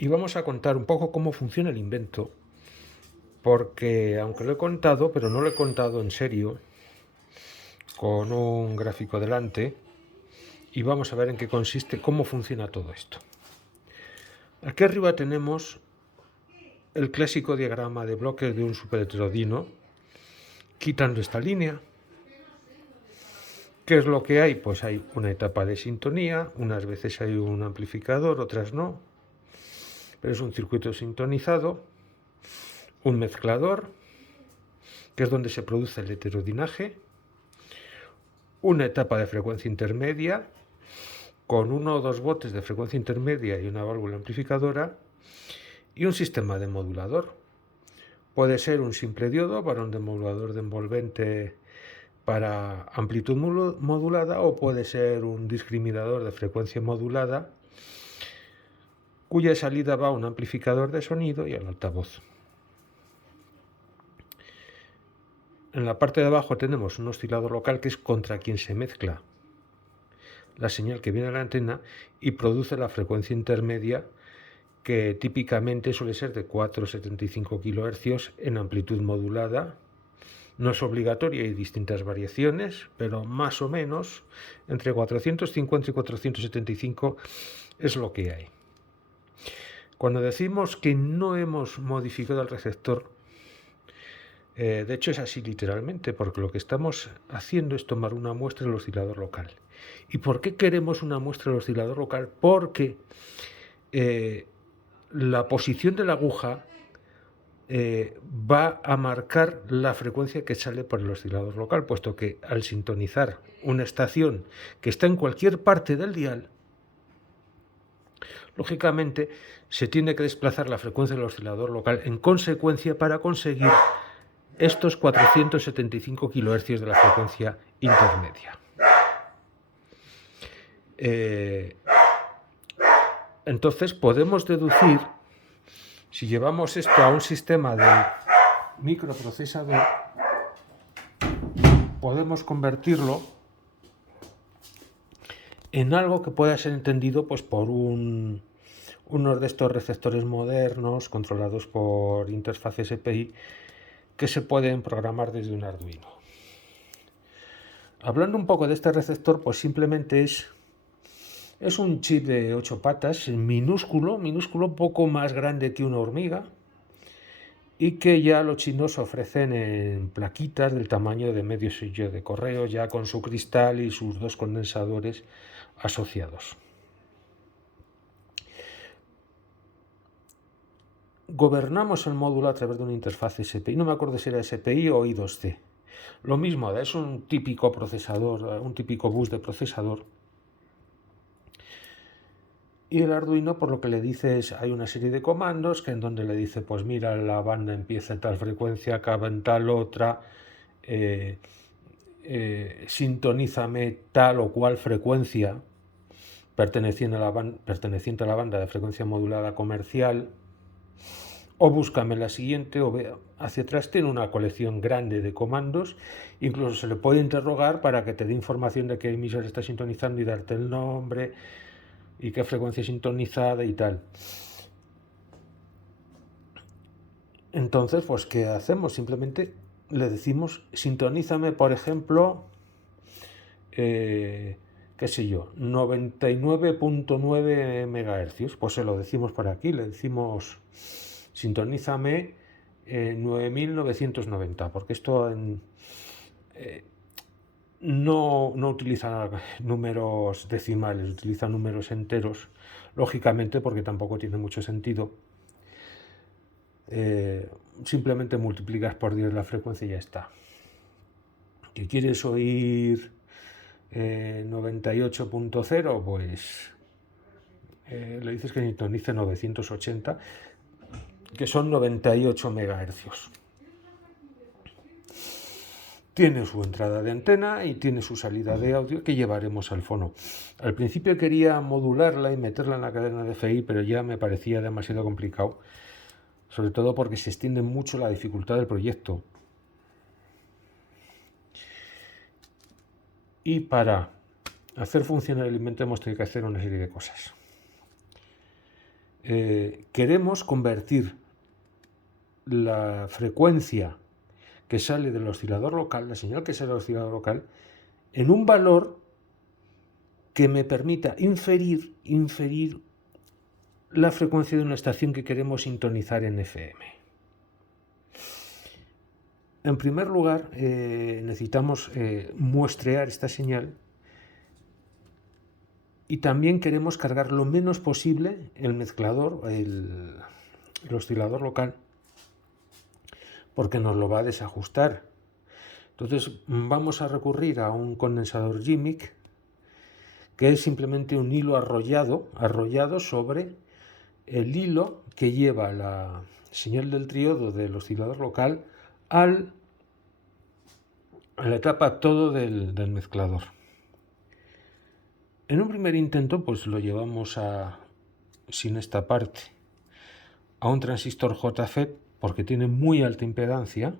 Y vamos a contar un poco cómo funciona el invento, porque aunque lo he contado, pero no lo he contado en serio, con un gráfico delante, y vamos a ver en qué consiste, cómo funciona todo esto. Aquí arriba tenemos el clásico diagrama de bloques de un superheterodino, quitando esta línea. ¿Qué es lo que hay? Pues hay una etapa de sintonía, unas veces hay un amplificador, otras no, pero es un circuito sintonizado, un mezclador, que es donde se produce el heterodinaje, una etapa de frecuencia intermedia, con uno o dos botes de frecuencia intermedia y una válvula amplificadora, y un sistema de modulador. Puede ser un simple diodo para un demodulador de envolvente para amplitud modulada, o puede ser un discriminador de frecuencia modulada cuya salida va a un amplificador de sonido y al altavoz. En la parte de abajo tenemos un oscilador local, que es contra quien se mezcla la señal que viene a la antena y produce la frecuencia intermedia, que típicamente suele ser de 4,75 kHz en amplitud modulada. No es obligatoria, hay distintas variaciones, pero más o menos entre 450 y 475 es lo que hay. Cuando decimos que no hemos modificado el receptor, de hecho es así literalmente, porque lo que estamos haciendo es tomar una muestra del oscilador local. ¿Y por qué queremos una muestra del oscilador local? Porque la posición de la aguja va a marcar la frecuencia que sale por el oscilador local, puesto que al sintonizar una estación que está en cualquier parte del dial, lógicamente se tiene que desplazar la frecuencia del oscilador local en consecuencia para conseguir estos 475 kHz de la frecuencia intermedia. Entonces podemos deducir, si llevamos esto a un sistema de microprocesador, podemos convertirlo en algo que pueda ser entendido pues, por unos de estos receptores modernos controlados por interfaces EPI que se pueden programar desde un Arduino. Hablando un poco de este receptor, pues simplemente es un chip de 8 patas, minúsculo, poco más grande que una hormiga, y que ya los chinos ofrecen en plaquitas del tamaño de medio sello de correo, ya con su cristal y sus dos condensadores asociados. Gobernamos el módulo a través de una interfaz SPI, no me acuerdo si era SPI o I2C. Lo mismo, es un típico procesador, un típico bus de procesador. Y el Arduino, por lo que le dice es, hay una serie de comandos que en donde le dice, pues mira, la banda empieza en tal frecuencia, acaba en tal otra, sintonízame tal o cual frecuencia perteneciente a la banda de frecuencia modulada comercial, o búscame la siguiente, o ve hacia atrás. Tiene una colección grande de comandos, incluso se le puede interrogar para que te dé información de qué emisor está sintonizando y darte el nombre y qué frecuencia sintonizada y tal. Entonces, pues, ¿qué hacemos? Simplemente le decimos, sintonízame, por ejemplo, qué sé yo, 99.9 MHz. Pues se lo decimos por aquí, le decimos, sintonízame 9990, porque esto no utiliza números decimales, utiliza números enteros, lógicamente porque tampoco tiene mucho sentido. Simplemente multiplicas por 10 la frecuencia y ya está. ¿Que quieres oír 98.0? Pues le dices que sintonice 980, que son 98 MHz. Tiene su entrada de antena y tiene su salida de audio que llevaremos al fono. Al principio quería modularla y meterla en la cadena de FI, pero ya me parecía demasiado complicado, sobre todo porque se extiende mucho la dificultad del proyecto. Y para hacer funcionar el invento hemos tenido que hacer una serie de cosas. queremos convertir la frecuencia que sale del oscilador local, la señal que sale del oscilador local, en un valor que me permita inferir la frecuencia de una estación que queremos sintonizar en FM. En primer lugar, necesitamos muestrear esta señal y también queremos cargar lo menos posible el mezclador, el oscilador local, porque nos lo va a desajustar. Entonces vamos a recurrir a un condensador JMIC, que es simplemente un hilo arrollado sobre el hilo que lleva la señal del triodo del oscilador local a la etapa todo del mezclador. En un primer intento, pues lo llevamos sin esta parte a un transistor JFET, porque tiene muy alta impedancia,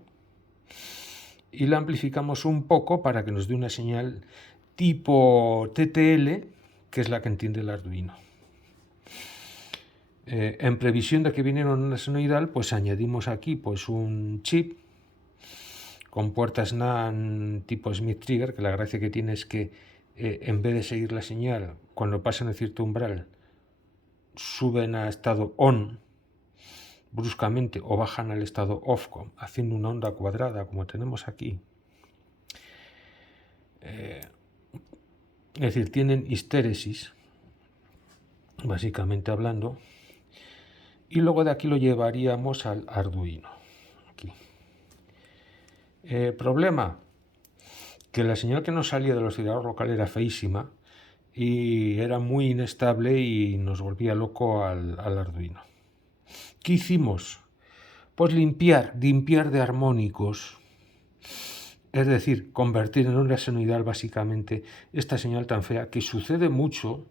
y la amplificamos un poco para que nos dé una señal tipo TTL, que es la que entiende el Arduino. En previsión de que viniera una senoidal, pues añadimos aquí pues un chip con puertas NAND tipo Smith Trigger, que la gracia que tiene es que en vez de seguir la señal, cuando pasan a cierto umbral, suben a estado on bruscamente o bajan al estado off, haciendo una onda cuadrada como tenemos aquí. Es decir, tienen histéresis, básicamente hablando, y luego de aquí lo llevaríamos al Arduino. Aquí. Problema, que la señal que nos salía del oscilador local era feísima y era muy inestable y nos volvía loco al Arduino. ¿Qué hicimos? Pues limpiar de armónicos, es decir, convertir en una senoidal básicamente esta señal tan fea, que sucede mucho,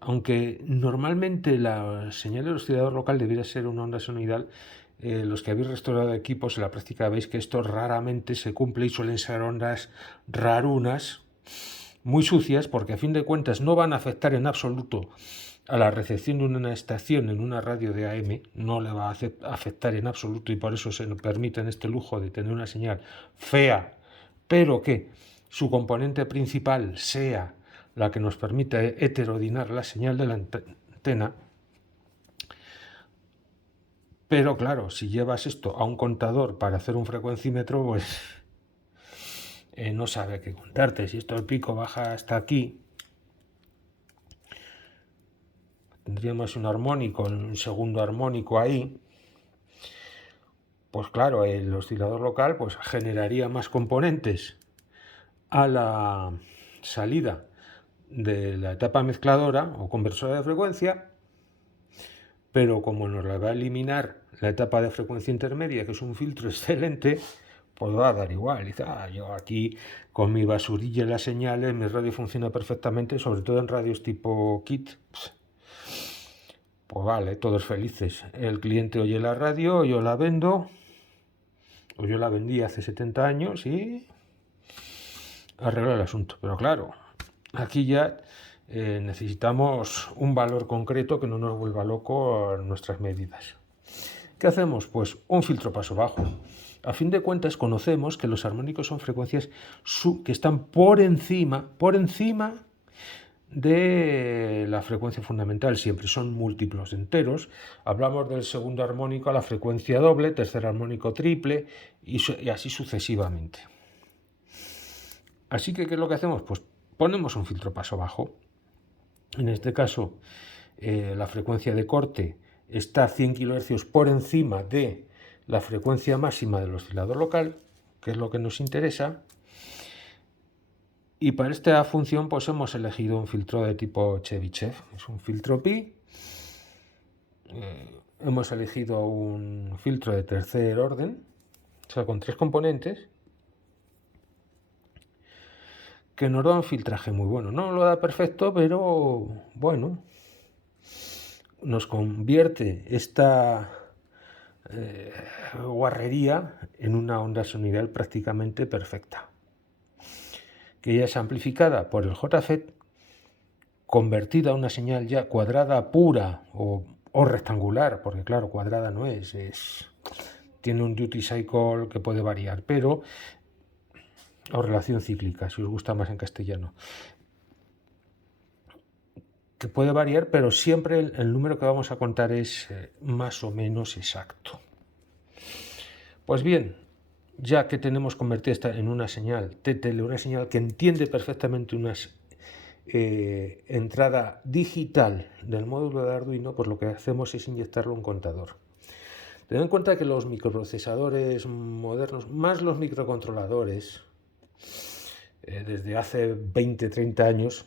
aunque normalmente la señal del oscilador local debiera ser una onda senoidal. Los que habéis restaurado equipos en la práctica veis que esto raramente se cumple y suelen ser ondas rarunas, muy sucias, porque a fin de cuentas no van a afectar en absoluto a la recepción de una estación en una radio de AM, no le va a afectar en absoluto, y por eso se nos permiten este lujo de tener una señal fea, pero que su componente principal sea la que nos permite heterodinar la señal de la antena. Pero claro, si llevas esto a un contador para hacer un frecuencímetro, pues no sabe qué contarte. Si esto el pico baja hasta aquí, tendríamos un armónico, un segundo armónico ahí, pues claro, el oscilador local pues generaría más componentes a la salida de la etapa mezcladora o conversora de frecuencia, pero como nos la va a eliminar la etapa de frecuencia intermedia, que es un filtro excelente, pues va a dar igual. Dice, yo aquí con mi basurilla y las señales, mi radio funciona perfectamente, sobre todo en radios tipo kit. Pues vale, todos felices. El cliente oye la radio, yo la vendo, o yo la vendí hace 70 años y arreglo el asunto. Pero claro, aquí ya necesitamos un valor concreto que no nos vuelva loco a nuestras medidas. ¿Qué hacemos? Pues un filtro paso bajo. A fin de cuentas conocemos que los armónicos son frecuencias que están por encima de la frecuencia fundamental, siempre son múltiplos enteros. Hablamos del segundo armónico a la frecuencia doble, tercer armónico triple y así sucesivamente. Así que, ¿qué es lo que hacemos? Pues ponemos un filtro paso bajo. En este caso, la frecuencia de corte está a 100 kHz por encima de la frecuencia máxima del oscilador local, que es lo que nos interesa. Y para esta función pues hemos elegido un filtro de tipo Chebyshev, es un filtro pi. Hemos elegido un filtro de tercer orden, o sea, con 3 componentes, que nos da un filtraje muy bueno. No lo da perfecto, pero bueno, nos convierte esta guarrería en una onda senoidal prácticamente perfecta, que ya es amplificada por el JFET, convertida a una señal ya cuadrada pura o o rectangular, porque claro, cuadrada no tiene un duty cycle que puede variar, pero, o relación cíclica, si os gusta más en castellano, que puede variar, pero siempre el número que vamos a contar es más o menos exacto. Pues bien, ya que tenemos convertida esta en una señal TTL, una señal que entiende perfectamente una entrada digital del módulo de Arduino, pues lo que hacemos es inyectarlo a un contador. Ten en cuenta que los microprocesadores modernos, más los microcontroladores, desde hace 20-30 años,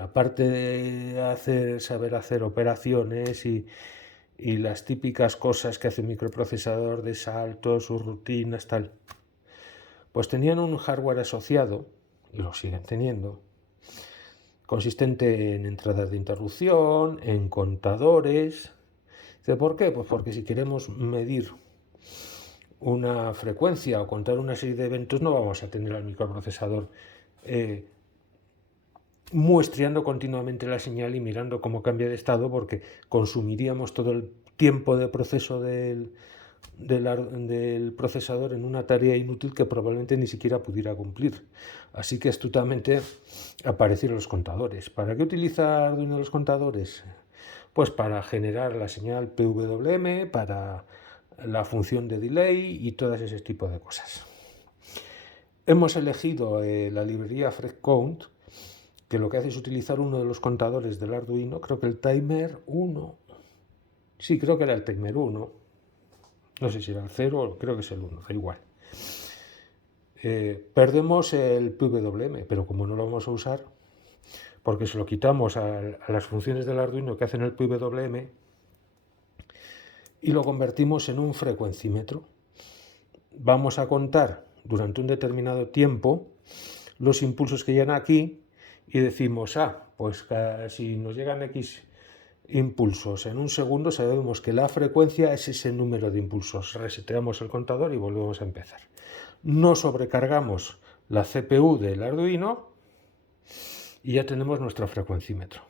aparte de saber hacer operaciones y las típicas cosas que hace un microprocesador de saltos, sus rutinas, tal, pues tenían un hardware asociado, y lo siguen teniendo, consistente en entradas de interrupción, en contadores. ¿Por qué? Pues porque si queremos medir una frecuencia o contar una serie de eventos, no vamos a tener al microprocesador muestreando continuamente la señal y mirando cómo cambia de estado, porque consumiríamos todo el tiempo de proceso del procesador en una tarea inútil que probablemente ni siquiera pudiera cumplir. Así que astutamente aparecieron los contadores. ¿Para qué utiliza Arduino los contadores? Pues para generar la señal PWM, para la función de delay y todo ese tipo de cosas. Hemos elegido la librería FreqCount, que lo que hace es utilizar uno de los contadores del Arduino, creo que el Timer 1, sí, creo que era el Timer 1, no sé si era el 0 o creo que es el 1, da igual. Perdemos el PWM, pero como no lo vamos a usar, porque se lo quitamos a las funciones del Arduino que hacen el PWM y lo convertimos en un frecuencímetro. Vamos a contar durante un determinado tiempo los impulsos que llegan aquí y decimos, pues si nos llegan X impulsos en un segundo, sabemos que la frecuencia es ese número de impulsos. Reseteamos el contador y volvemos a empezar. No sobrecargamos la CPU del Arduino y ya tenemos nuestro frecuencímetro.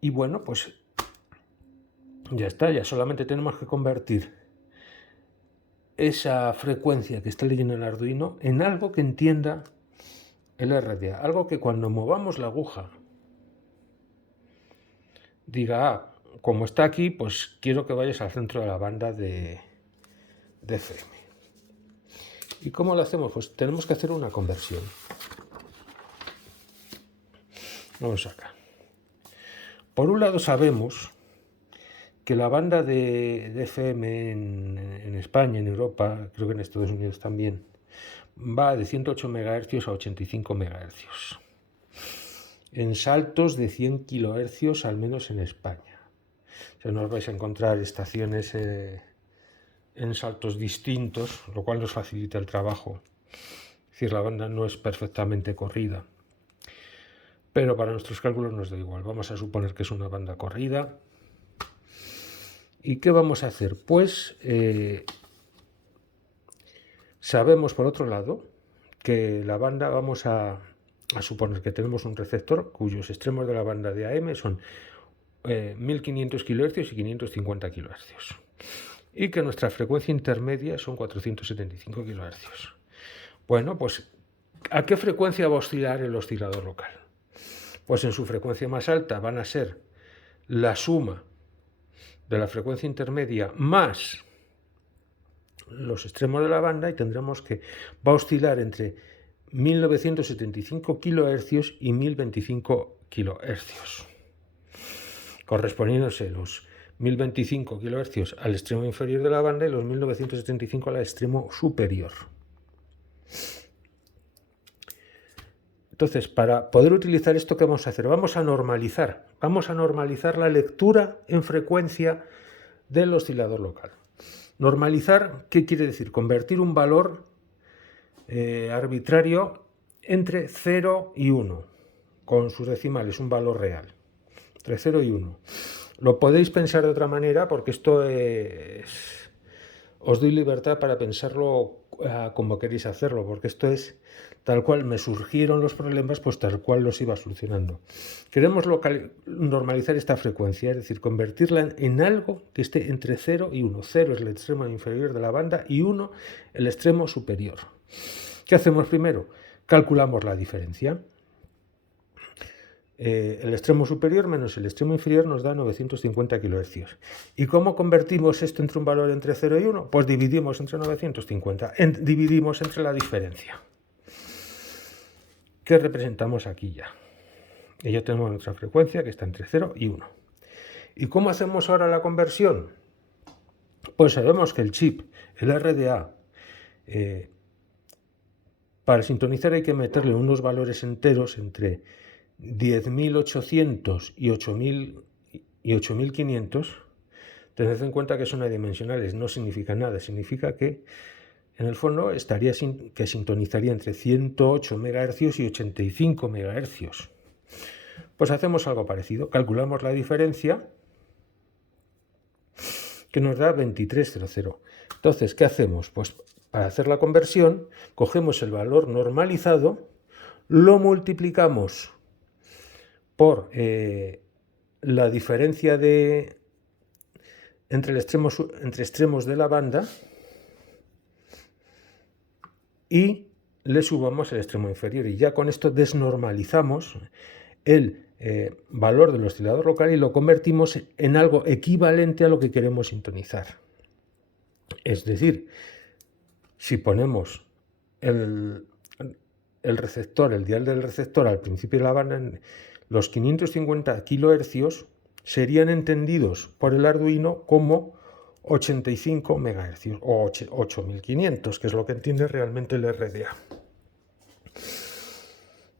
Y bueno, pues ya está, ya solamente tenemos que convertir esa frecuencia que está leyendo el Arduino en algo que entienda el RDA, algo que cuando movamos la aguja diga, como está aquí, pues quiero que vayas al centro de la banda de FM. ¿Y cómo lo hacemos? Pues tenemos que hacer una conversión. Vamos acá. Por un lado sabemos que la banda de FM en España, en Europa, creo que en Estados Unidos también, va de 108 MHz a 85 MHz. En saltos de 100 kHz, al menos en España. O sea, no os vais a encontrar estaciones en saltos distintos, lo cual nos facilita el trabajo. Es decir, la banda no es perfectamente corrida. Pero para nuestros cálculos nos da igual. Vamos a suponer que es una banda corrida. ¿Y qué vamos a hacer? Pues sabemos, por otro lado, que la banda, vamos a suponer que tenemos un receptor cuyos extremos de la banda de AM son 1500 kHz y 550 kHz. Y que nuestra frecuencia intermedia son 475 kHz. Bueno, pues ¿a qué frecuencia va a oscilar el oscilador local? Pues en su frecuencia más alta van a ser la suma de la frecuencia intermedia más los extremos de la banda y tendremos que va a oscilar entre 1975 kHz y 1025 kHz, correspondiéndose los 1025 kHz al extremo inferior de la banda y los 1975 al extremo superior. Entonces, para poder utilizar esto, ¿qué vamos a hacer? Vamos a normalizar la lectura en frecuencia del oscilador local. Normalizar, ¿qué quiere decir? Convertir un valor arbitrario entre 0 y 1, con sus decimales, un valor real, entre 0 y 1. Lo podéis pensar de otra manera porque esto os doy libertad para pensarlo como queréis hacerlo, porque esto es tal cual me surgieron los problemas, pues tal cual los iba solucionando. Queremos normalizar esta frecuencia, es decir, convertirla en algo que esté entre 0 y 1. 0 es el extremo inferior de la banda y 1 el extremo superior. ¿Qué hacemos primero? Calculamos la diferencia. El extremo superior menos el extremo inferior nos da 950 kHz. ¿Y cómo convertimos esto entre un valor entre 0 y 1? Pues dividimos entre 950, dividimos entre la diferencia, que representamos aquí ya. Y ya tenemos nuestra frecuencia que está entre 0 y 1. ¿Y cómo hacemos ahora la conversión? Pues sabemos que el chip, el RDA, para sintonizar hay que meterle unos valores enteros entre 10.800 y 8.500. Tened en cuenta que son adimensionales, no significa nada, significa que en el fondo que sintonizaría entre 108 MHz y 85 MHz. Pues hacemos algo parecido, calculamos la diferencia que nos da 2300. Entonces, ¿qué hacemos? Pues para hacer la conversión, cogemos el valor normalizado, lo multiplicamos por la diferencia entre extremos de la banda y le subamos el extremo inferior. Y ya con esto desnormalizamos el valor del oscilador local y lo convertimos en algo equivalente a lo que queremos sintonizar. Es decir, si ponemos el receptor, el dial del receptor al principio de la banda, los 550 kHz serían entendidos por el Arduino como 85 MHz o 8500, que es lo que entiende realmente el RDA.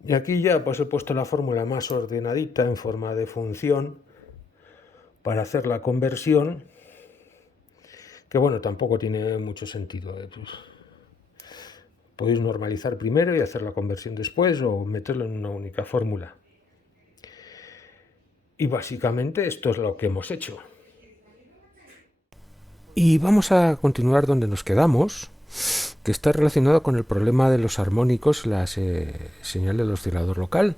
Y aquí ya pues he puesto la fórmula más ordenadita en forma de función para hacer la conversión, que bueno, tampoco tiene mucho sentido. Pues, podéis normalizar primero y hacer la conversión después o meterlo en una única fórmula. Y básicamente esto es lo que hemos hecho. Y vamos a continuar donde nos quedamos, que está relacionado con el problema de los armónicos, la señal del oscilador local.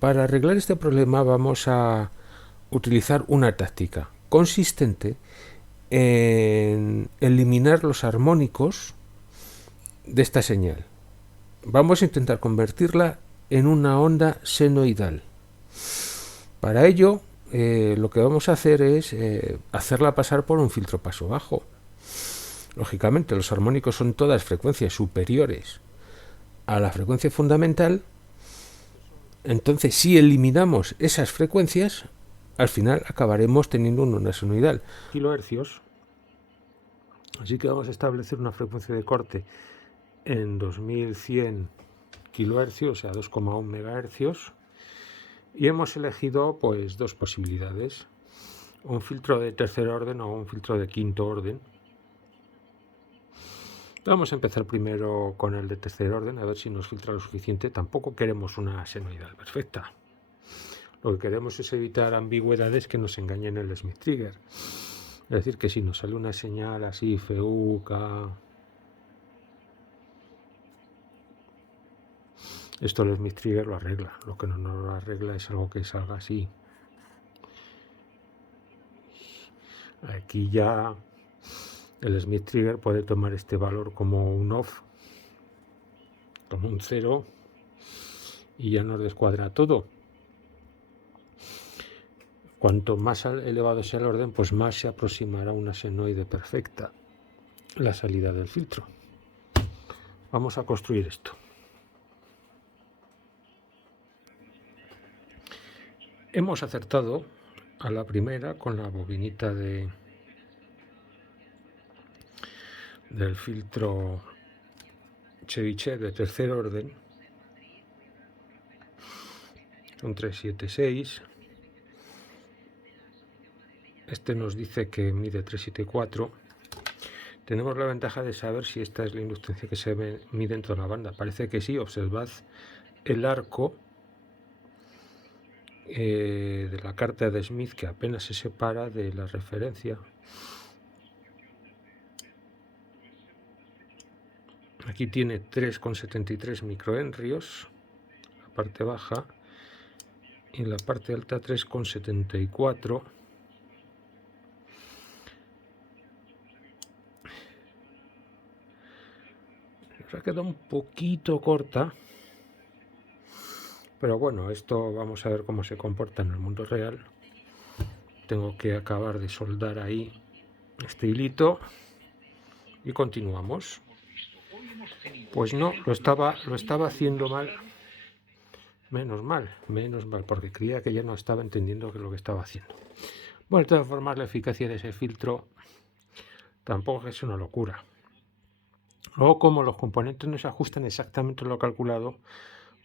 Para arreglar este problema vamos a utilizar una táctica consistente en eliminar los armónicos de esta señal. Vamos a intentar convertirla en una onda senoidal. Para ello, lo que vamos a hacer es hacerla pasar por un filtro paso bajo. Lógicamente, los armónicos son todas frecuencias superiores a la frecuencia fundamental. Entonces, si eliminamos esas frecuencias, al final acabaremos teniendo una onda senoidal. Kilohercios. Así que vamos a establecer una frecuencia de corte en 2100 kHz, o sea, 2,1 MHz. Y hemos elegido pues dos posibilidades, un filtro de tercer orden o un filtro de quinto orden. Vamos a empezar primero con el de tercer orden, a ver si nos filtra lo suficiente. Tampoco queremos una senoidal perfecta. Lo que queremos es evitar ambigüedades que nos engañen el Smith Trigger. Es decir, que si nos sale una señal así, feuca, esto el Smith Trigger lo arregla. Lo que no nos lo arregla es algo que salga así. Aquí ya el Smith Trigger puede tomar este valor como un off, como un 0, y ya nos descuadra todo. Cuanto más elevado sea el orden, pues más se aproximará a una senoide perfecta la salida del filtro. Vamos a construir esto. Hemos acertado a la primera con la bobinita del filtro Chebyshev de tercer orden, un 376. Este nos dice que mide 374. Tenemos la ventaja de saber si esta es la inductancia que se mide en toda la banda. Parece que sí. Observad el arco de la carta de Smith, que apenas se separa de la referencia. Aquí tiene 3,73 microhenrios, la parte baja, y en la parte alta 3,74. Se ha quedado un poquito corta, pero bueno, esto vamos a ver cómo se comporta en el mundo real. Tengo que acabar de soldar ahí este hilito y continuamos. Pues no, lo estaba haciendo mal. Menos mal, porque creía que ya no estaba entendiendo qué es lo que estaba haciendo. Bueno, de todas formas, la eficacia de ese filtro tampoco es una locura. Luego, como los componentes no se ajustan exactamente lo calculado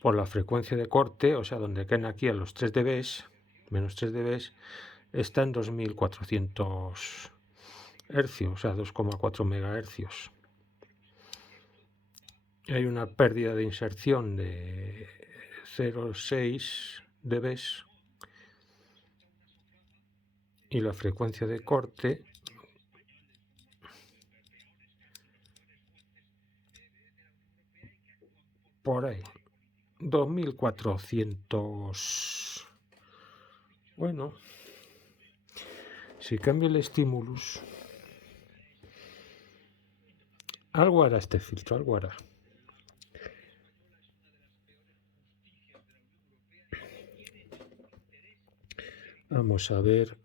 por la frecuencia de corte, o sea, donde caen aquí a los 3 dB, menos 3 dB, está en 2400 hercios, o sea, 2,4 megahercios. Hay una pérdida de inserción de 0,6 dB y la frecuencia de corte por ahí 2400. Bueno, si cambio el estímulos, algo hará este filtro, algo hará. Vamos a ver.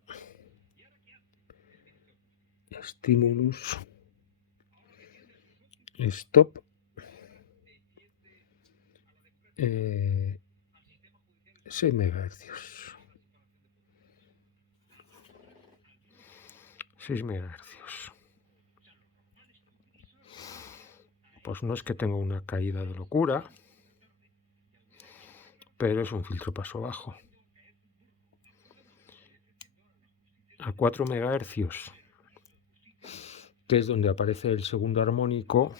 Estímulos. Stop. 6 megahercios. 6 megahercios. Pues no es que tenga una caída de locura, pero es un filtro paso bajo. A 4 megahercios, que es donde aparece el segundo armónico,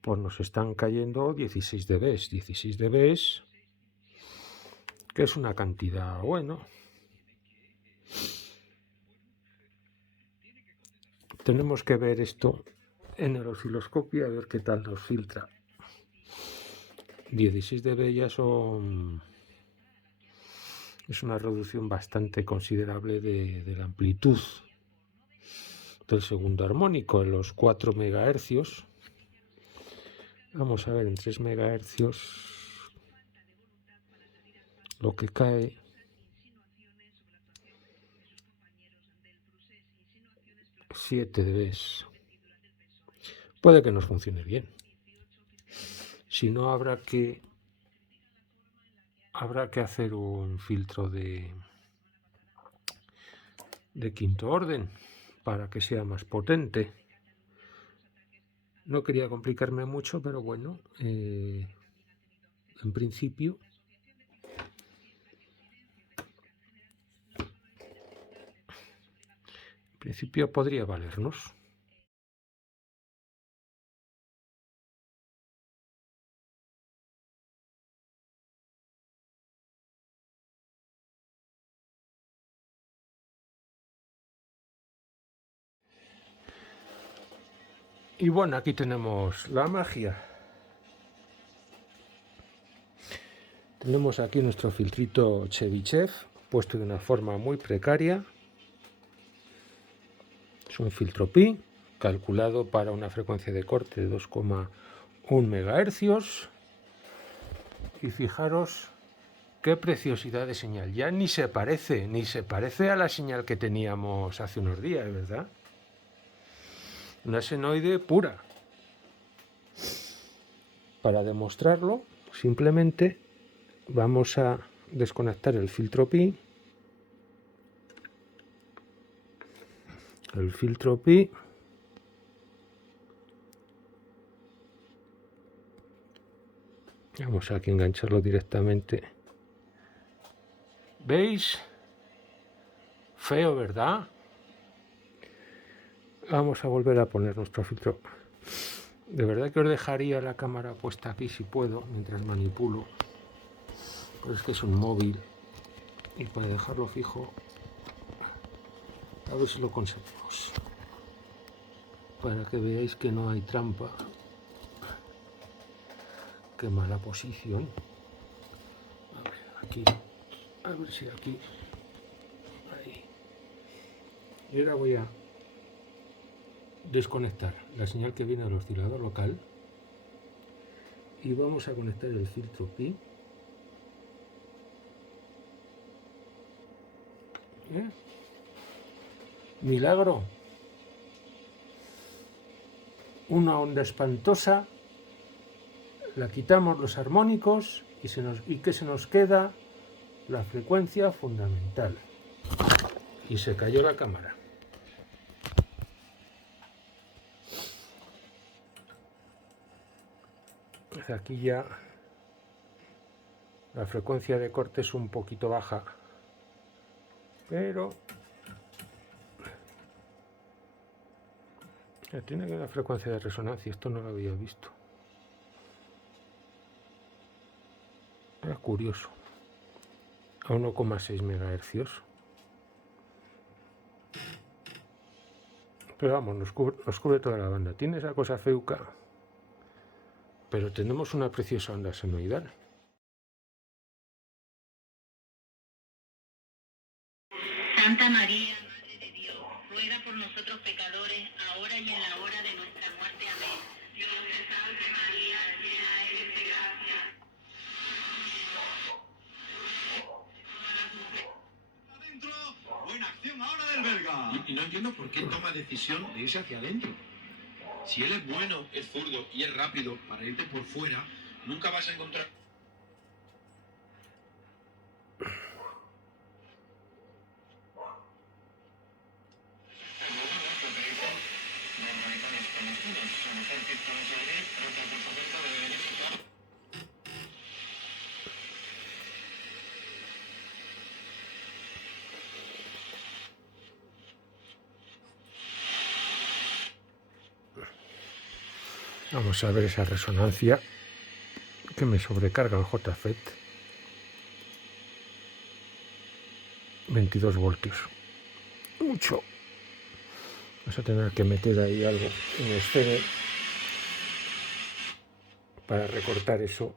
pues nos están cayendo 16 dB. 16 dB, que es una cantidad, bueno. Tenemos que ver esto en el osciloscopio, a ver qué tal nos filtra. 16 dB ya son... es una reducción bastante considerable de la amplitud del segundo armónico en los 4 megahercios. Vamos a ver en 3 megahercios lo que cae. $7 dB. Puede que nos funcione bien. Si no, habrá que hacer un filtro de quinto orden para que sea más potente. No quería complicarme mucho, pero bueno, en principio podría valernos. Y bueno, aquí tenemos la magia. Tenemos aquí nuestro filtrito Chebyshev, puesto de una forma muy precaria. Es un filtro pi, calculado para una frecuencia de corte de 2,1 megahercios. Y fijaros qué preciosidad de señal. Ya ni se parece a la señal que teníamos hace unos días, ¿verdad? Una senoide pura. Para demostrarlo, simplemente vamos a desconectar el filtro pi. Vamos aquí a engancharlo directamente. ¿Veis? Feo, ¿verdad? Vamos a volver a poner nuestro filtro. De verdad que os dejaría la cámara puesta aquí si puedo, mientras manipulo. Pero es que es un móvil y para dejarlo fijo, a ver si lo conseguimos. para que veáis que no hay trampa. Qué mala posición. A ver, aquí. A ver si aquí. Ahí. Y ahora voy a desconectar la señal que viene al oscilador local y vamos a conectar el filtro pi. Milagro. Una onda espantosa, la quitamos los armónicos y ¿qué se nos queda? La frecuencia fundamental. Y se cayó la cámara. Aquí ya la frecuencia de corte es un poquito baja, pero ya tiene una frecuencia de resonancia. Esto no lo había visto. Era curioso. A 1,6 MHz. Pero vamos, nos cubre toda la banda. Tiene esa cosa feuca, pero tenemos una preciosa onda senoidal. Santa María, Madre de Dios, ruega por nosotros pecadores, ahora y en la hora de nuestra muerte. Amén. Dios te salve María, llena eres de gracia. Adentro, buena acción ahora del belga. Y no entiendo por qué toma decisión de irse hacia adentro. Si él es bueno, es zurdo y es rápido para irte por fuera, nunca vas a encontrar... Vamos a ver esa resonancia que me sobrecarga el JFET. 22 voltios. Mucho. Vamos a tener que meter ahí algo en escena para recortar eso.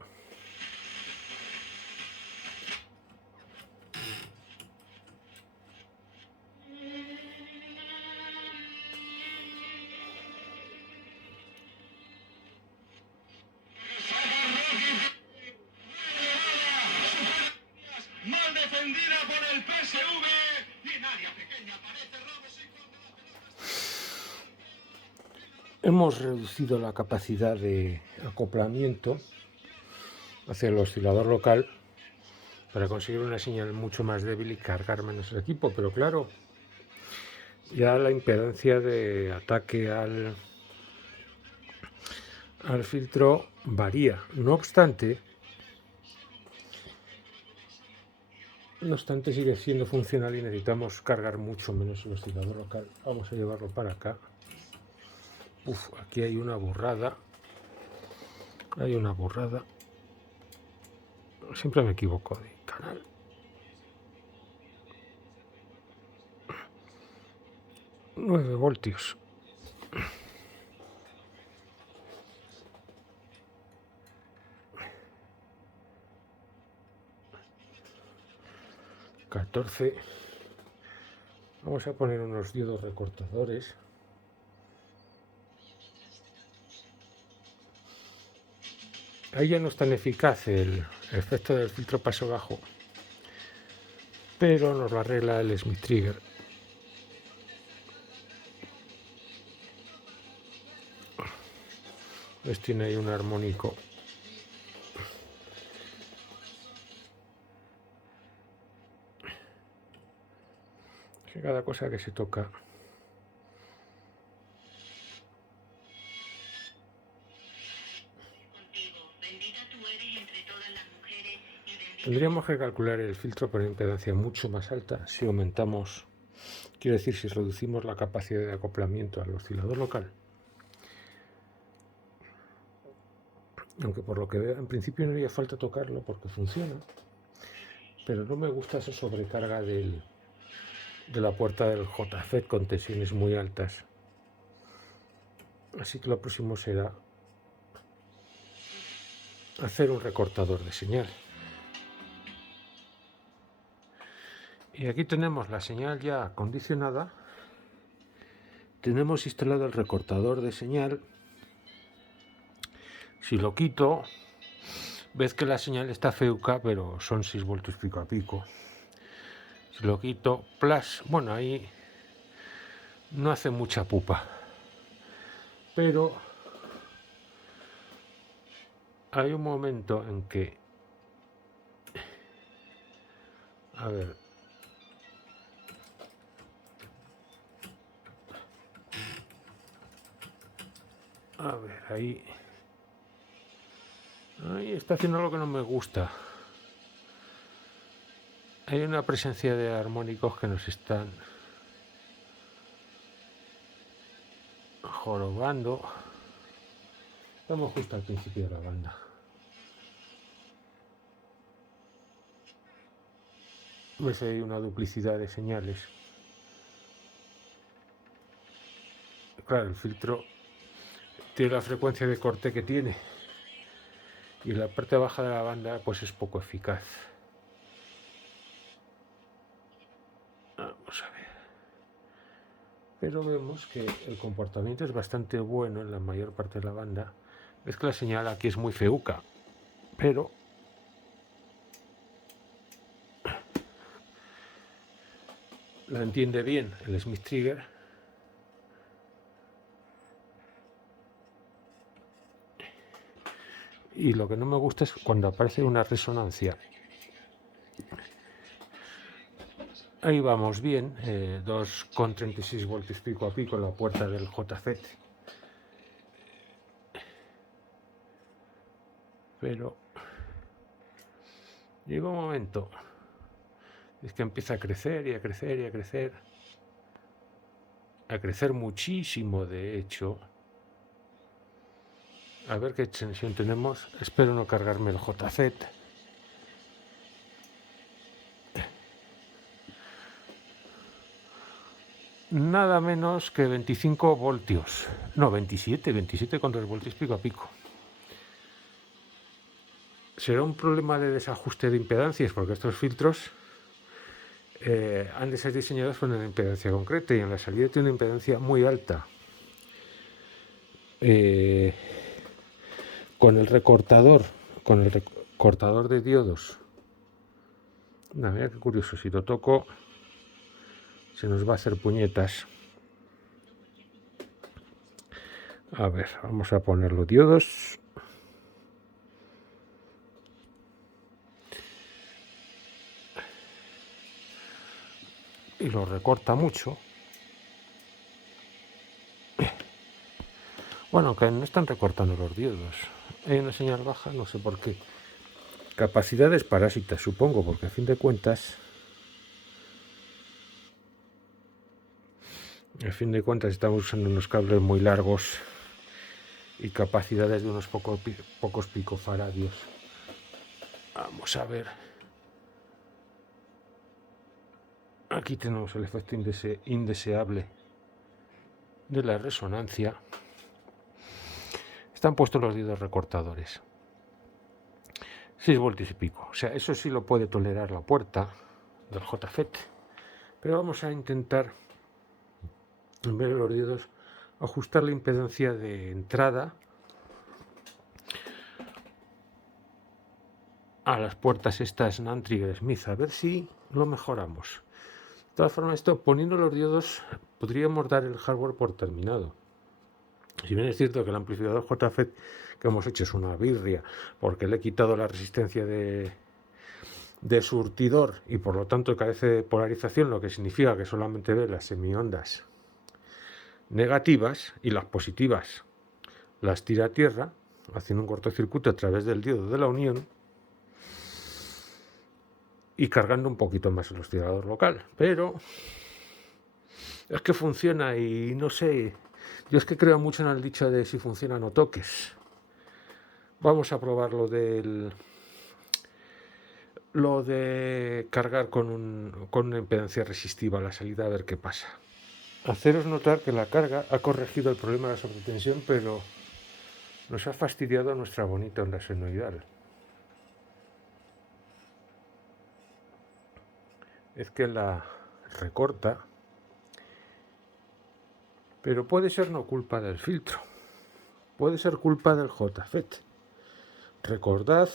Mal defendida por el PSV y en área pequeña aparece Ramos y cuando la pelota... Hemos reducido la capacidad de acoplamiento hacia el oscilador local para conseguir una señal mucho más débil y cargar menos el equipo, pero claro, ya la impedancia de ataque al filtro varía. No obstante, sigue siendo funcional y necesitamos cargar mucho menos el oscilador local. Vamos a llevarlo para acá. Aquí hay una borrada. Siempre me equivoco de canal. $9 voltios. $14. Vamos a poner unos diodos recortadores. Ahí ya no es tan eficaz el efecto del filtro paso bajo, pero nos lo arregla el Smith Trigger. Pues tiene ahí un armónico. Que cada cosa que se toca. Tendríamos que calcular el filtro por impedancia mucho más alta si aumentamos, quiero decir, si reducimos la capacidad de acoplamiento al oscilador local. Aunque por lo que veo, en principio no haría falta tocarlo porque funciona, pero no me gusta esa sobrecarga de la puerta del JFET con tensiones muy altas. Así que lo próximo será hacer un recortador de señal. Y aquí tenemos la señal ya acondicionada. Tenemos instalado el recortador de señal. Si lo quito, ves que la señal está feuca, pero son 6 voltios pico a pico. Si lo quito, bueno, ahí no hace mucha pupa, pero hay un momento en que, a ver, ahí está haciendo lo que no me gusta. Hay una presencia de armónicos que nos están jorobando. Estamos justo al principio de la banda. Ves ahí una duplicidad de señales. Claro, el filtro tiene la frecuencia de corte que tiene y la parte baja de la banda pues es poco eficaz. Vamos a ver. Pero vemos que el comportamiento es bastante bueno en la mayor parte de la banda. Ves que la señal aquí es muy feuca, pero la entiende bien el Smith Trigger. Y lo que no me gusta es cuando aparece una resonancia. Ahí vamos bien, 2,36 voltios pico a pico en la puerta del JZ. Pero llega un momento, es que empieza a crecer y a crecer y a crecer. A crecer muchísimo, de hecho. A ver qué extensión tenemos. Espero no cargarme el JZ. Nada menos que 25 voltios. No, 27,2 voltios pico a pico. Será un problema de desajuste de impedancias, porque estos filtros han de ser diseñados con una impedancia concreta y en la salida tiene una impedancia muy alta. Con el recortador de diodos. Mira qué curioso, si lo toco se nos va a hacer puñetas. A ver, vamos a poner los diodos. Y lo recorta mucho. Bueno, que no están recortando los diodos. Hay una señal baja, no sé por qué. Capacidades parásitas, supongo, porque a fin de cuentas estamos usando unos cables muy largos y capacidades de unos pocos picofaradios. Vamos a ver. Aquí tenemos el efecto indeseable de la resonancia. Están puestos los diodos recortadores. 6 voltios y pico. O sea, eso sí lo puede tolerar la puerta del JFET. Pero vamos a intentar, en vez de los diodos, ajustar la impedancia de entrada a las puertas estas NAND Trigger Smith, a ver si lo mejoramos. De todas formas, esto, poniendo los diodos, podríamos dar el hardware por terminado. Si bien es cierto que el amplificador JFET que hemos hecho es una birria, porque le he quitado la resistencia de surtidor y por lo tanto carece de polarización, lo que significa que solamente ve las semiondas negativas y las positivas las tira a tierra, haciendo un cortocircuito a través del diodo de la unión y cargando un poquito más el oscilador local. Pero es que funciona y no sé, yo es que creo mucho en el dicho de si funciona no toques. Vamos a probar lo de cargar con una impedancia resistiva a la salida, a ver qué pasa. haceros notar que la carga ha corregido el problema de la sobretensión, pero nos ha fastidiado nuestra bonita onda senoidal. Es que la recorta, pero puede ser no culpa del filtro, puede ser culpa del JFET. Recordad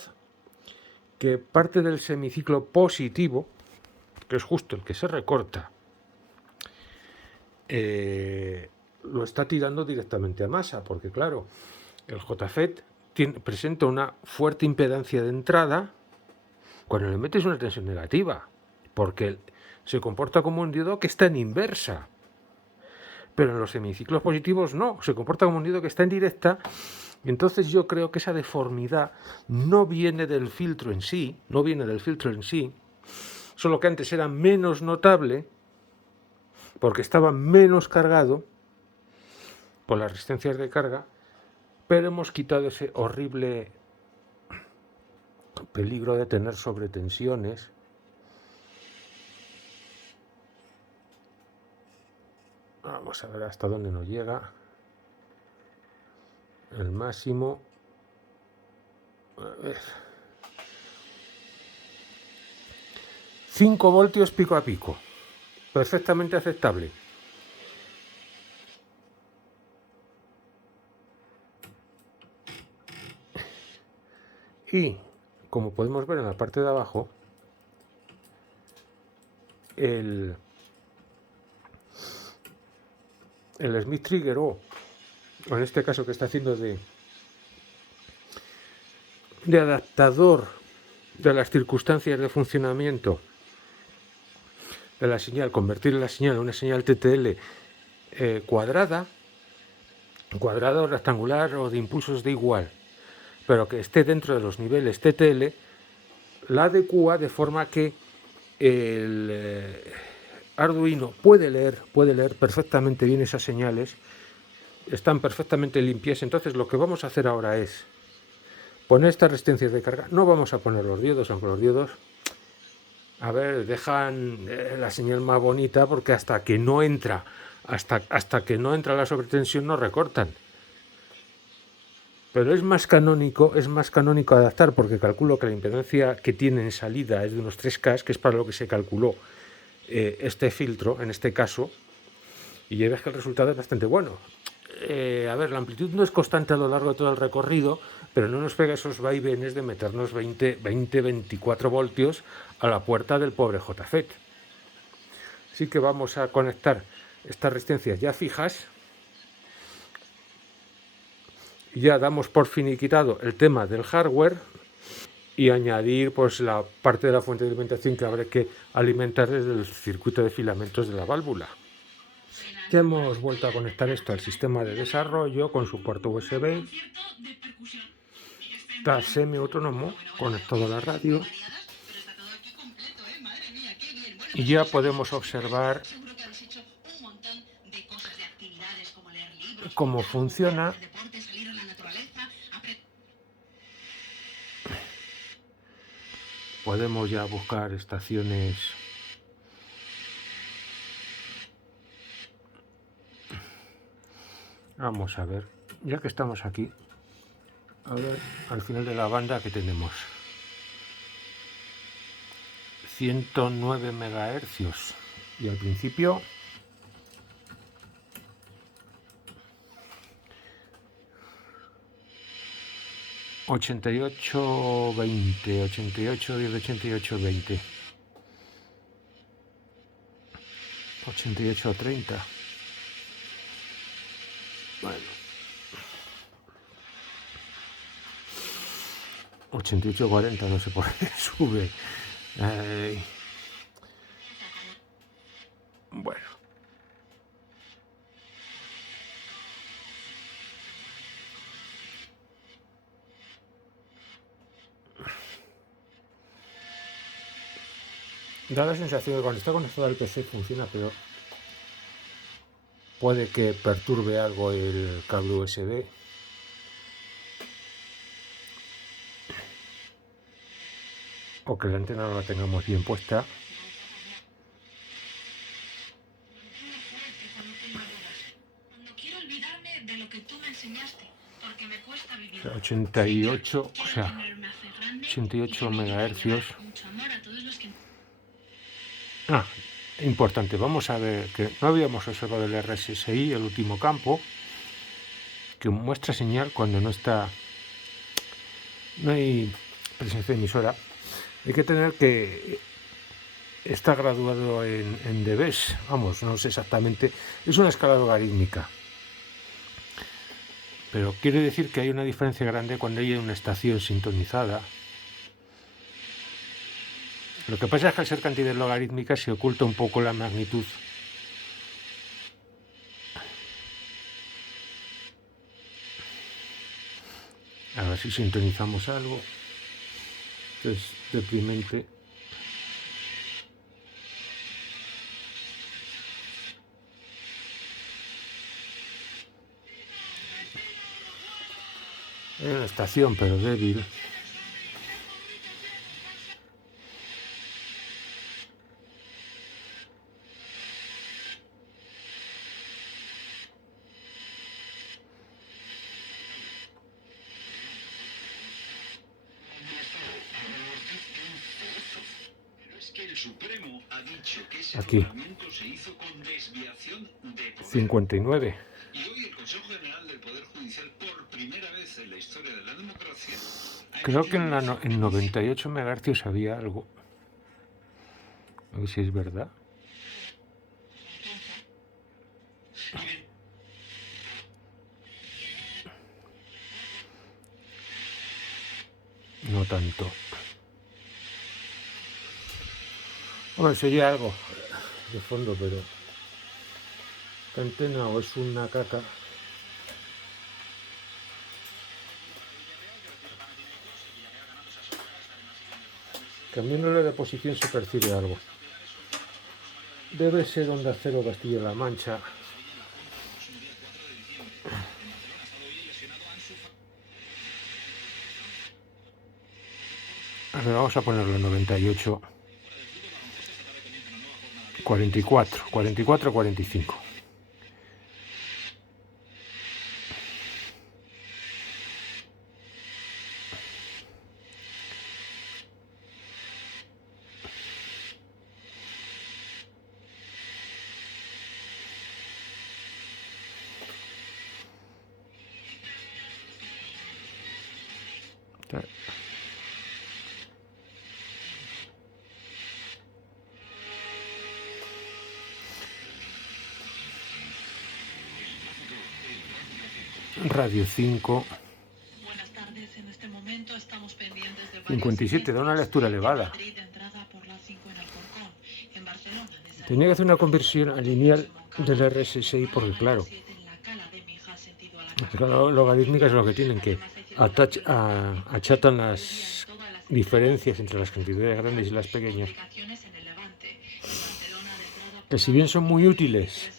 que parte del semiciclo positivo, que es justo el que se recorta, lo está tirando directamente a masa, porque claro, el JFET presenta una fuerte impedancia de entrada cuando le metes una tensión negativa, porque se comporta como un diodo que está en inversa. Pero en los semiciclos positivos no, se comporta como un diodo que está en directa. Y entonces yo creo que esa deformidad no viene del filtro en sí, solo que antes era menos notable porque estaba menos cargado por las resistencias de carga, pero hemos quitado ese horrible peligro de tener sobretensiones. Vamos a ver hasta dónde nos llega el máximo. A ver. 5 voltios pico a pico, perfectamente aceptable. Y como podemos ver en la parte de abajo, el Smith Trigger o en este caso que está haciendo de adaptador de las circunstancias de funcionamiento de la señal, convertir la señal en una señal TTL cuadrada o rectangular o de impulsos de igual, pero que esté dentro de los niveles TTL, la adecua de forma que el Arduino puede leer perfectamente bien esas señales, están perfectamente limpias. Entonces lo que vamos a hacer ahora es poner estas resistencias de carga. No vamos a poner los diodos, aunque los diodos, a ver, dejan la señal más bonita, porque hasta que no entra la sobretensión no recortan. Pero es más canónico adaptar, porque calculo que la impedancia que tiene en salida es de unos 3K, que es para lo que se calculó este filtro, en este caso, y ya ves que el resultado es bastante bueno. A ver, la amplitud no es constante a lo largo de todo el recorrido, pero no nos pega esos vaivenes de meternos 24 voltios a la puerta del pobre JFET. Así que vamos a conectar estas resistencias ya fijas. Ya damos por finiquitado el tema del hardware y añadir pues la parte de la fuente de alimentación que habrá que alimentar desde el circuito de filamentos de la válvula. Ya hemos vuelto a conectar esto al sistema de desarrollo con su puerto USB. Está semi-autónomo, conectado a la radio. Y ya podemos observar cómo funciona. Podemos ya buscar estaciones Vamos a ver, ya que estamos aquí, a ver al final de la banda que tenemos 109 megahercios y al principio 88-20, 88-10-88-20, 88-30. Bueno, 88-40, no sé por qué sube. Bueno. Da la sensación de que cuando está conectado al PC funciona, pero puede que perturbe algo el cable USB. O que la antena no la tengamos bien puesta. de lo que tú me enseñaste, porque me cuesta vivir. 88, o sea, Tener una fe grande 88 y megahercios. mucho amor a todos los que... Ah, importante, vamos a ver que no habíamos observado el RSSI, el último campo, que muestra señal cuando no hay presencia emisora. Hay que tener que está graduado en dBs, vamos, no sé exactamente, es una escala logarítmica, pero quiere decir que hay una diferencia grande cuando hay una estación sintonizada. Lo que pasa es que al ser cantidad logarítmica se oculta un poco la magnitud. A ver si sintonizamos algo. Es deprimente. Hay una estación, pero débil. El Supremo ha dicho que ese Aquí. nombramiento se hizo con desviación de poder. 59. Y hoy el Consejo General del Poder Judicial, por primera vez en la historia de la democracia, Creo que en 98 MHz había algo. A ver si es verdad. No tanto. Bueno, sería algo de fondo, pero esta antena o es una caca. Cambiándole de posición se percibe algo. Debe ser Onda Cero Castilla-La Mancha. A ver, vamos a ponerlo en 98. 44, 45. Radio 5. Buenas tardes, en este momento estamos pendientes de 57, da una lectura elevada. Madrid, entrada por la 5 en Alcorcón, en Barcelona, de Tenía que hacer una conversión a lineal del RSSI porque, claro, las escalas logarítmicas es lo que tienen, que achatan las diferencias entre las cantidades grandes y las pequeñas, que si bien son muy útiles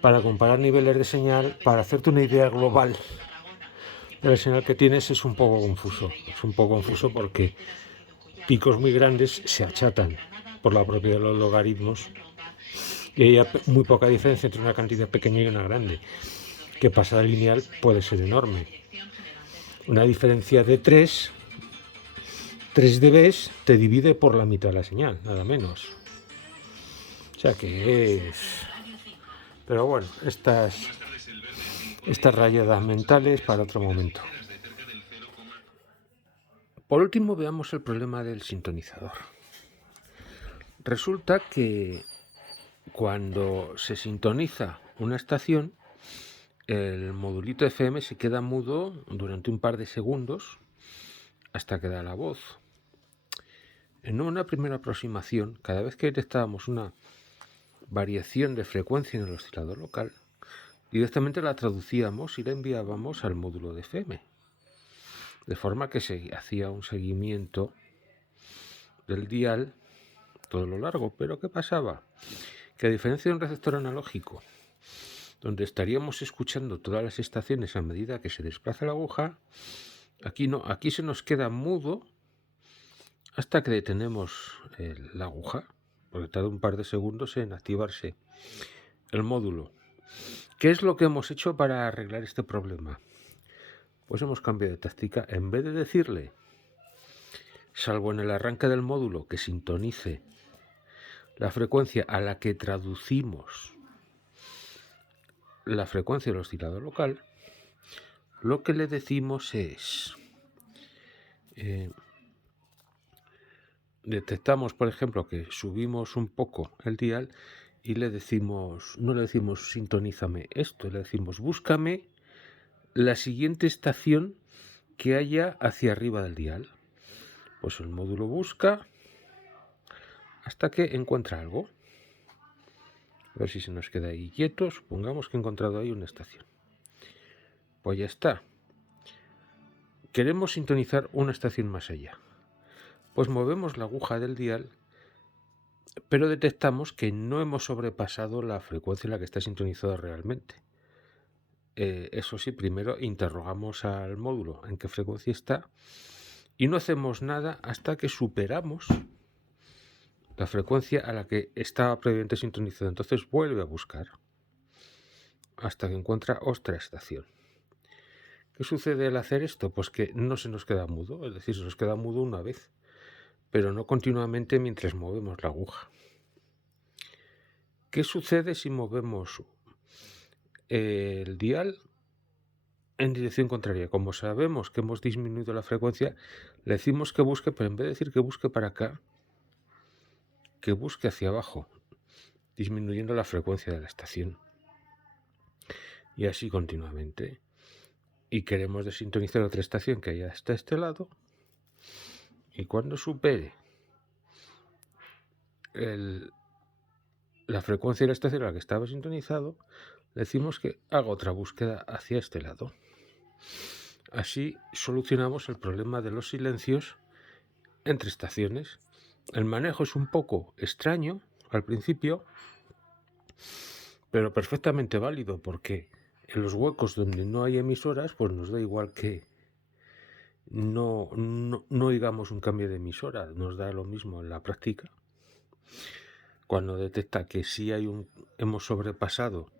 para comparar niveles de señal, para hacerte una idea global de la señal que tienes es un poco confuso. Es un poco confuso porque picos muy grandes se achatan por la propiedad de los logaritmos y hay muy poca diferencia entre una cantidad pequeña y una grande, que pasada lineal puede ser enorme. Una diferencia de 3 dB te divide por la mitad de la señal, nada menos. O sea que es... Pero bueno, estas rayadas mentales para otro momento. Por último, veamos el problema del sintonizador. Resulta que cuando se sintoniza una estación, el modulito FM se queda mudo durante un par de segundos hasta que da la voz. En una primera aproximación, cada vez que detectábamos una variación de frecuencia en el oscilador local, directamente la traducíamos y la enviábamos al módulo de FM, de forma que se hacía un seguimiento del dial todo lo largo. Pero ¿qué pasaba? Que a diferencia de un receptor analógico, donde estaríamos escuchando todas las estaciones a medida que se desplaza la aguja, aquí no, aquí se nos queda mudo hasta que detenemos la aguja, porque tarda un par de segundos en activarse el módulo. ¿Qué es lo que hemos hecho para arreglar este problema? Pues hemos cambiado de táctica. En vez de decirle, salvo en el arranque del módulo, que sintonice la frecuencia a la que traducimos la frecuencia del oscilador local, lo que le decimos es, detectamos, por ejemplo, que subimos un poco el dial y le decimos, no le decimos sintonízame esto, le decimos búscame la siguiente estación que haya hacia arriba del dial. Pues el módulo busca hasta que encuentra algo. A ver si se nos queda ahí quieto. Supongamos que he encontrado ahí una estación. Pues ya está. Queremos sintonizar una estación más allá. Pues movemos la aguja del dial, pero detectamos que no hemos sobrepasado la frecuencia en la que está sintonizado realmente. Eso sí, primero interrogamos al módulo en qué frecuencia está y no hacemos nada hasta que superamos la frecuencia a la que estaba previamente sintonizado. Entonces vuelve a buscar hasta que encuentra otra estación. ¿Qué sucede al hacer esto? Pues que no se nos queda mudo, es decir, se nos queda mudo una vez, pero no continuamente mientras movemos la aguja. ¿Qué sucede si movemos el dial en dirección contraria? Como sabemos que hemos disminuido la frecuencia, le decimos que busque, pero en vez de decir que busque para acá, que busque hacia abajo, disminuyendo la frecuencia de la estación. Y así continuamente. Y queremos desintonizar otra estación que haya hasta este lado. Y cuando supere la frecuencia de la estación a la que estaba sintonizado, le decimos que haga otra búsqueda hacia este lado. Así solucionamos el problema de los silencios entre estaciones. El manejo es un poco extraño al principio, pero perfectamente válido, porque en los huecos donde no hay emisoras, pues nos da igual que no oigamos un cambio de emisora, nos da lo mismo en la práctica. Cuando detecta que sí hemos sobrepasado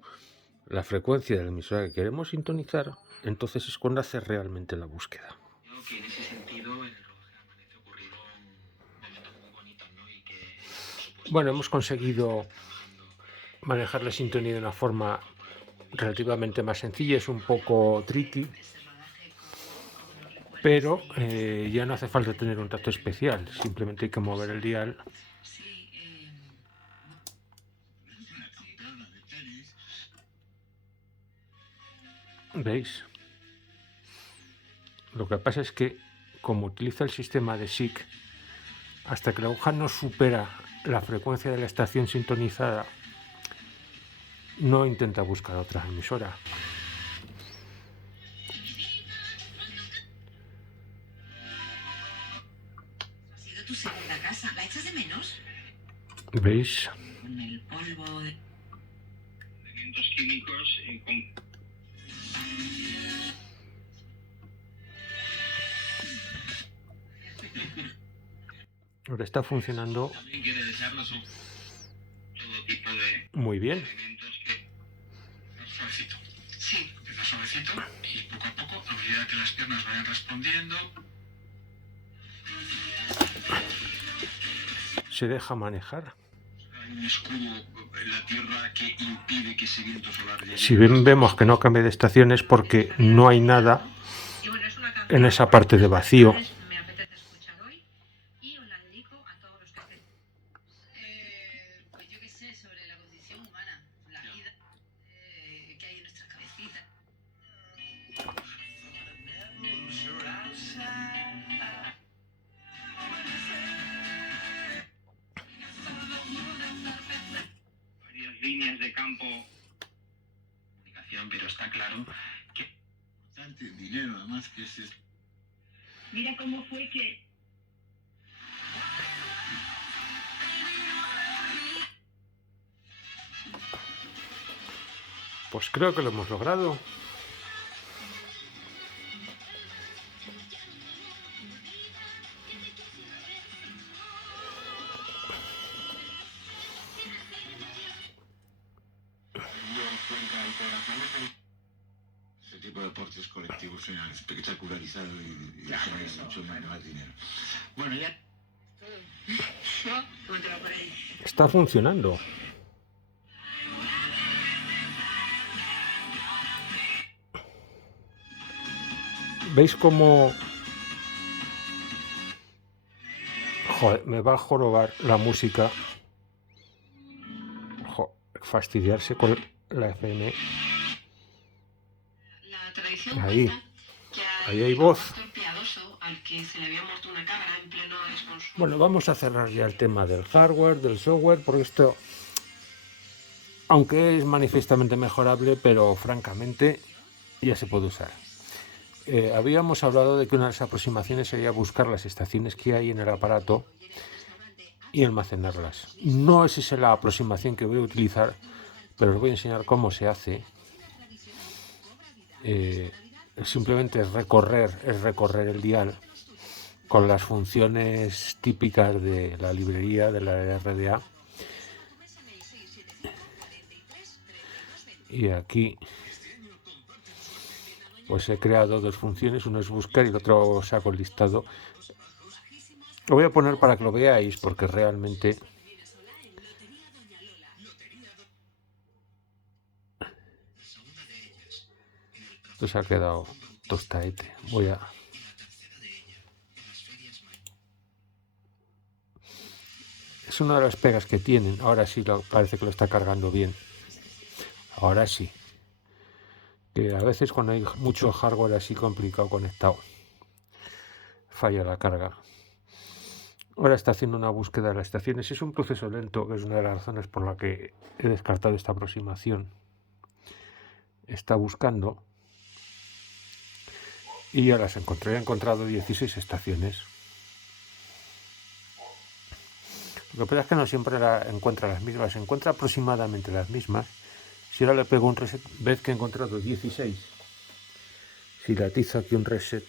la frecuencia de la emisora que queremos sintonizar, entonces es cuando hace realmente la búsqueda. Creo que en ese sentido en el rodaje de Amanece ocurrieron momentos muy bonitos, ¿no? Y que, por supuesto, Bueno, hemos conseguido manejar la sintonía de una forma relativamente más sencilla, es un poco tricky, pero ya no hace falta tener un tacto especial, simplemente hay que mover el dial. ¿Veis? Lo que pasa es que, como utiliza el sistema de SIC, hasta que la aguja no supera la frecuencia de la estación sintonizada, no intenta buscar otra emisora. Ha sido tu segunda casa. ¿La echas de menos? ¿Veis? Con el polvo de... elementos químicos Ahora está funcionando también quiere desearnos todo tipo de muy bien. elementos que suavecito. Sí. Empieza suavecito y poco a poco, a medida que las piernas vayan respondiendo, Se deja manejar. hay un escudo en la tierra que impide que ese viento solar llegue. Si vemos que no cambia de estación es porque no hay nada Y bueno, es una canción en esa parte de vacío. me apetece escuchar hoy y os la dedico a todos los que hacen. Pues yo qué sé, sobre la condición humana, la vida que hay en nuestras cabecitas. Varias líneas de campo comunicación, pero está claro que bastante dinero, además que es Mira cómo fue que Pues creo que lo hemos logrado. Cuenca el corazón. Ese tipo de deportes colectivos son espectacularizados y generan mucho más dinero. Bueno, ya. ¿Cómo te va por ahí? Está funcionando. ¿Veis cómo... Joder, me va a jorobar la música. Fastidiarse con la FM. La tradición Ahí. cuenta que Ahí hay voz. pastor piadoso al que se le había muerto una cabra en pleno desconsuelo. Bueno, vamos a cerrar ya el tema del hardware, del software, porque esto, aunque es manifiestamente mejorable, pero francamente ya se puede usar. Habíamos hablado de que una de las aproximaciones sería buscar las estaciones que hay en el aparato y almacenarlas. No es esa la aproximación que voy a utilizar, pero os voy a enseñar cómo se hace. Simplemente es recorrer el dial con las funciones típicas de la librería de la RDA. Y aquí pues he creado dos funciones, uno es buscar y el otro saco el listado. Lo voy a poner para que lo veáis porque realmente esto se ha quedado tostadete. Es una de las pegas que tienen. Ahora sí parece que lo está cargando bien. Ahora sí. Que a veces cuando hay mucho hardware así complicado conectado, falla la carga. Ahora está haciendo una búsqueda de las estaciones. Es un proceso lento, que es una de las razones por la que he descartado esta aproximación. Está buscando y ya las encontré. He encontrado 16 estaciones. Lo que pasa es que no siempre encuentra las mismas, encuentra aproximadamente las mismas. Si ahora le pego un reset, ves que he encontrado 16. Si le atizo aquí un reset,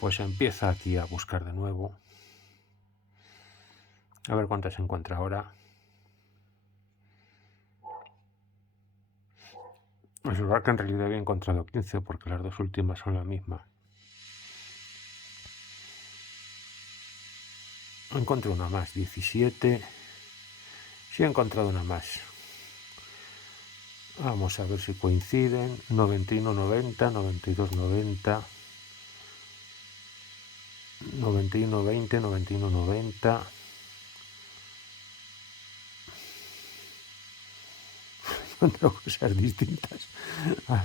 pues empieza aquí a buscar de nuevo. A ver cuántas encuentra ahora. Es verdad que en realidad había encontrado 15 porque las dos últimas son la misma. Encontré una más, 17. Sí he encontrado una más. Vamos a ver si coinciden. 91, 90, 92, 90. 91, 20, 91, 90. Encuentro cosas distintas. A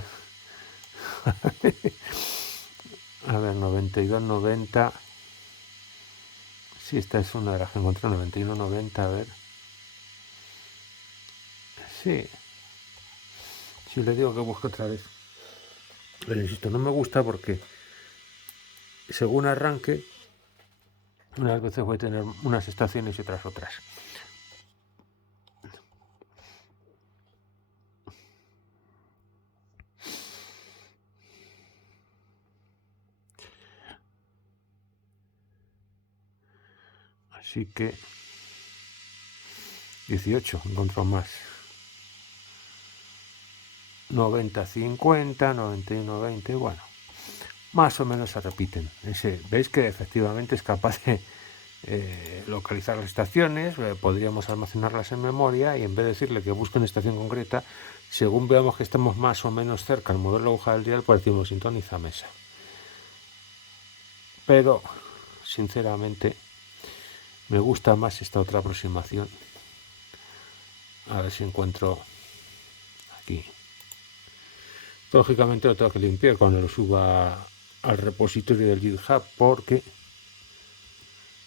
ver, 92, 90. Sí, esta es una de las que encontré. 91, 90, a ver. Sí. Si le digo que busque otra vez. Pero insisto, no me gusta porque según arranque, unas veces voy a tener unas estaciones y otras. Así que 18, encuentro más. 90, 50, 91, 20, bueno, más o menos se repiten. Veis que efectivamente es capaz de localizar las estaciones, podríamos almacenarlas en memoria y en vez de decirle que busque una estación concreta, según veamos que estamos más o menos cerca al mover la aguja del dial, pues decimos sintoniza mesa. Pero, sinceramente, me gusta más esta otra aproximación. A ver si encuentro aquí. Lógicamente lo tengo que limpiar cuando lo suba al repositorio del GitHub porque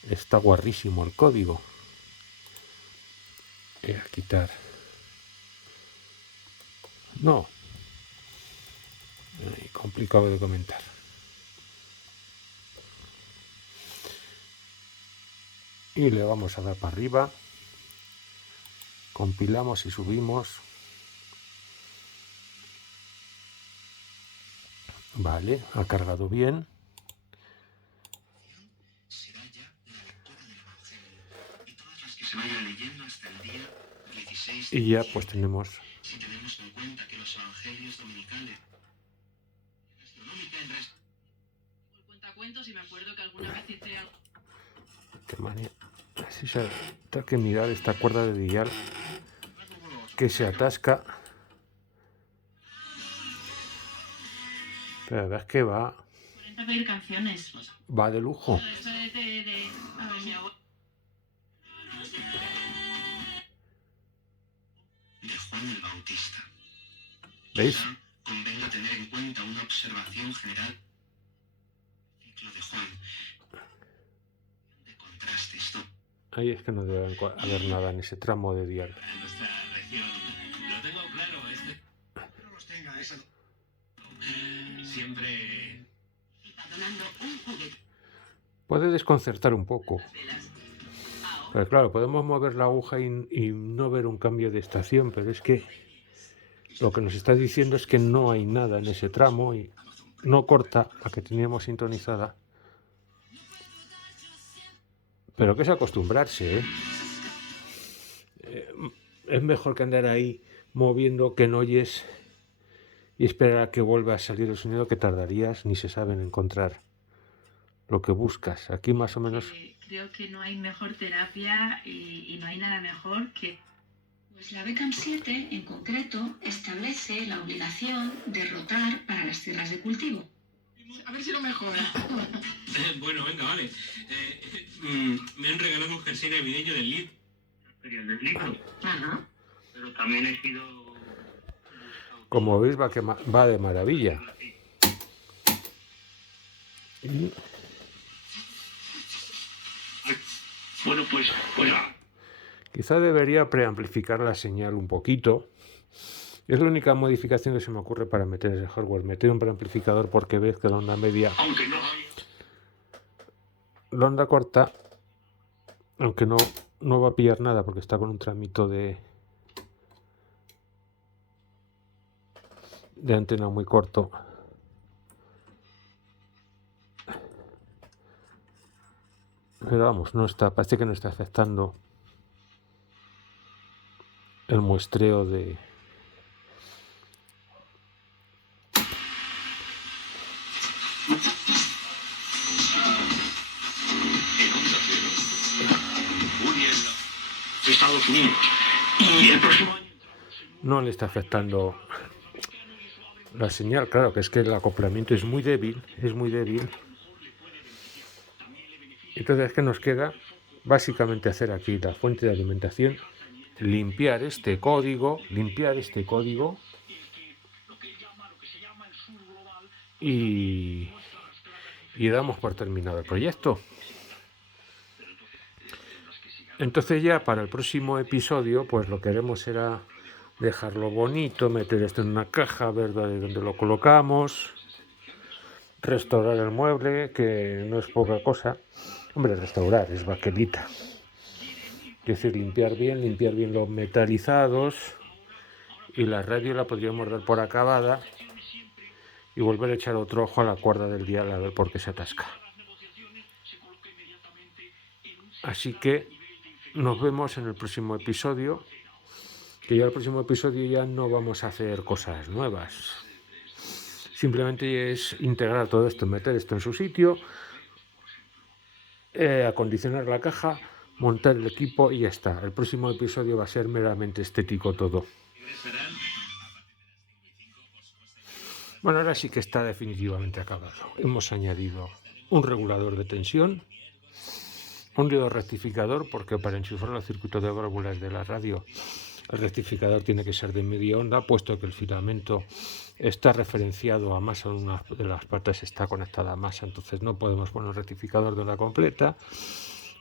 está guarrísimo el código. Voy a quitar. No. Complicado de comentar. Y le vamos a dar para arriba. Compilamos y subimos. Vale, ha cargado bien. se vaya leyendo hasta el día 16 Y ya pues tenemos si tenemos en cuenta que los evangelios dominicales El cuentacuentos y me acuerdo que alguna vez hice algo. qué manía. Así se tengo que mirar esta cuerda de dial que se atasca. Pero la verdad es que va 40 pedir canciones. de lujo. Esto es de... A ver, mi abuelo. de Juan el Bautista. ¿Veis? Quizá convenga tener en cuenta una observación general del ciclo de Juan. De contraste esto. Ahí es que no debe haber nada en ese tramo de dial. En nuestra región, lo tengo claro, no los tenga, eso siempre Donando un juguete. Puede desconcertar un poco. Pero claro, podemos mover la aguja y no ver un cambio de estación, pero es que lo que nos está diciendo es que no hay nada en ese tramo y no corta la que teníamos sintonizada. Pero que es acostumbrarse, ¿eh? Es mejor que andar ahí moviendo que no oyes y esperar a que vuelva a salir el sonido, que tardarías, ni se sabe en encontrar lo que buscas. Aquí más o menos... Creo que no hay mejor terapia y no hay nada mejor que... Pues la BECAM 7, en concreto, establece la obligación de rotar para las tierras de cultivo. A ver si lo mejora. Bueno, venga, vale. Me han regalado un jersey navideño del Lid. Del libro, Ajá. pero también he sido... Como veis, va de maravilla. Y Bueno, pues quizá debería preamplificar la señal un poquito. Es la única modificación que se me ocurre para meter ese hardware. Meter un preamplificador porque ves que la onda media... aunque no... La onda corta, aunque no va a pillar nada porque está con un tramito de antena muy corto. Pero vamos, parece que no está afectando el muestreo de... Estados Unidos. Y el próximo año... No le está afectando la señal, claro, que es que el acoplamiento es muy débil, Entonces es que nos queda básicamente hacer aquí la fuente de alimentación, limpiar este código y damos por terminado el proyecto. Entonces ya para el próximo episodio pues lo que haremos será dejarlo bonito, meter esto en una caja, ver dónde lo colocamos, restaurar el mueble, que no es poca cosa. Hombre, restaurar es baquelita. Es decir, limpiar bien los metalizados, y la radio la podríamos dar por acabada y volver a echar otro ojo a la cuerda del dial a ver por qué se atasca. Así que nos vemos en el próximo episodio, que ya el próximo episodio ya no vamos a hacer cosas nuevas. Simplemente es integrar todo esto, meter esto en su sitio, acondicionar la caja, montar el equipo y ya está. El próximo episodio va a ser meramente estético todo. Bueno, ahora sí que está definitivamente acabado. Hemos añadido un regulador de tensión, un diodo rectificador, porque para enchufar los circuitos de válvulas de la radio el rectificador tiene que ser de media onda, puesto que el filamento está referenciado a masa, una de las partes está conectada a masa, entonces no podemos poner un rectificador de onda completa.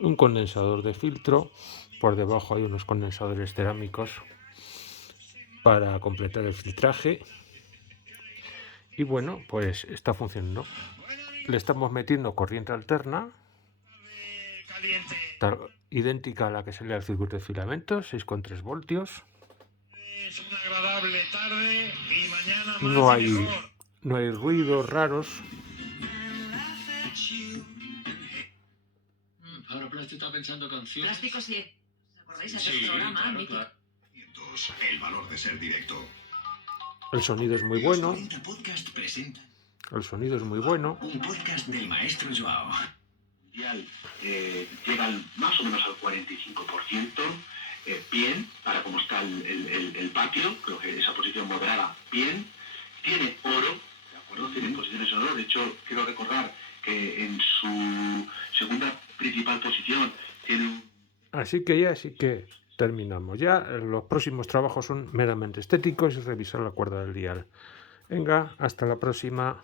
Un condensador de filtro, por debajo hay unos condensadores cerámicos para completar el filtraje. Y bueno, pues está funcionando. Le estamos metiendo corriente alterna, idéntica a la que sale al circuito de filamentos, 6,3 voltios. Es una agradable tarde y mañana más No hay ruidos raros. Ahora Plástico está pensando canciones. Plástico sí. ¿Recordáis aquel programa mítico? El valor de ser directo. El sonido es muy bueno. 40 Podcast presenta El sonido es muy bueno. un podcast del maestro Joao. Llega más o menos al 45%, bien, para cómo está el patio, creo que esa posición moderada, bien. Tiene oro, ¿de acuerdo? Tiene posiciones en oro. De hecho, quiero recordar que en su segunda principal posición tiene un... Así que terminamos. Ya los próximos trabajos son meramente estéticos y revisar la cuerda del dial. Venga, hasta la próxima.